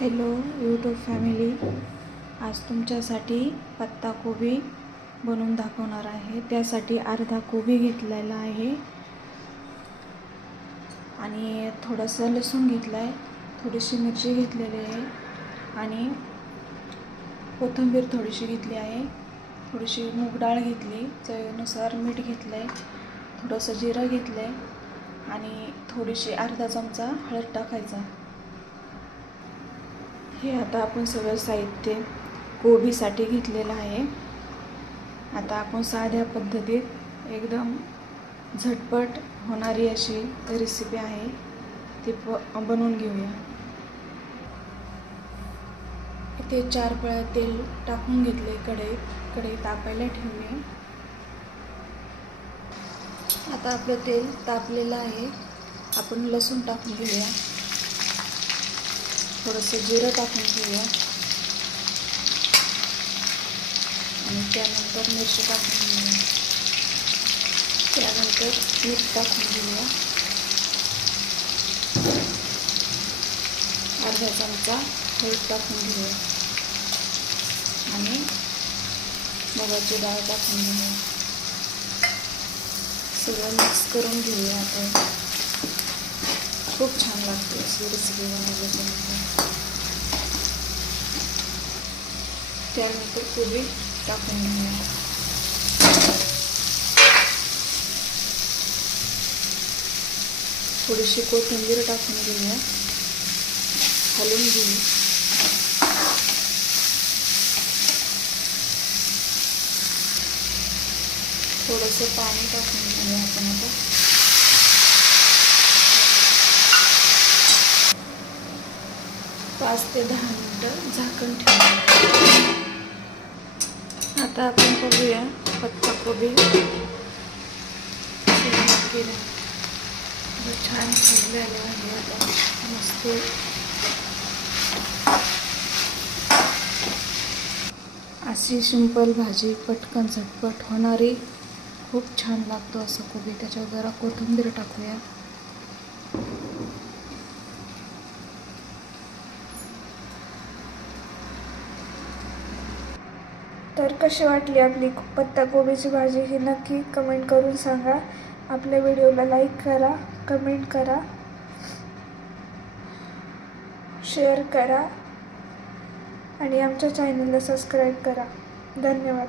Hello YouTube family, आज तुमच्यासाठी पत्ताकोबी बनवून दाखवणार आहे। त्यासाठी अर्धा कोबी घेतलेला आहे आणि थोडंसं लसूण घेतलं आहे, थोडीशी मिरची घेतलेली आहे आणि कोथिंबीर थोडीशी घेतली आहे, थोडीशी मूग डाळ घेतली, चवीनुसार मीठ घेतलं आहे, थोडंसं जिरं घेतलं आहे आणि थोडीशी अर्धा चमचा हळद टाकायचा। हे आता आपण सगळं साहित्य कोबीसाठी घेतलेलं आहे। आता आपण साध्या पद्धतीत एकदम झटपट होणारी अशी रेसिपी आहे, ती बनवून घेऊया। इथे 4 पळ्या तेल टाकून घेतले, कढई तापायला ठेवली। आता आपलं तेल तापलेलं आहे, आपण लसूण टाकून घेऊया, थोडंसं जिरं टाकून घेऊया आणि त्यानंतर मिरची टाकून घेऊया, त्यानंतर मीठ टाकून घेऊया, अर्धा चमचा हळद टाकून घेऊया आणि मुगाची डाळ टाकून घेऊया, सगळं मिक्स करून घेऊया। आता खूप छान लागते अशी रेसिपी बनवल्यानंतर। त्यानंतर कोबी टाकून घेऊया, थोडीशी कोथिंबीर टाकून घेऊया, हलवून घेऊ, थोडंसं पाणी टाकून घेऊया आपण। आता 5 ते 10 मिनिटं झाकण ठेवूया। आता आपण बघूया पत्ताकोबी छान शिजलेलं आहे। आता मस्त अशी सिंपल भाजी, पटकन झटपट होणारी, खूप छान लागतो असं कोबी। त्याच्यावर जरा कोथिंबीर टाकूया। तर कशी वाटली आपली पत्ताकोबीची भाजी ही नक्की कमेंट करून सांगा। आपल्या व्हिडिओला लाईक करा, कमेंट करा, शेअर करा आणि आमच्या चॅनलला सबस्क्राईब करा। धन्यवाद।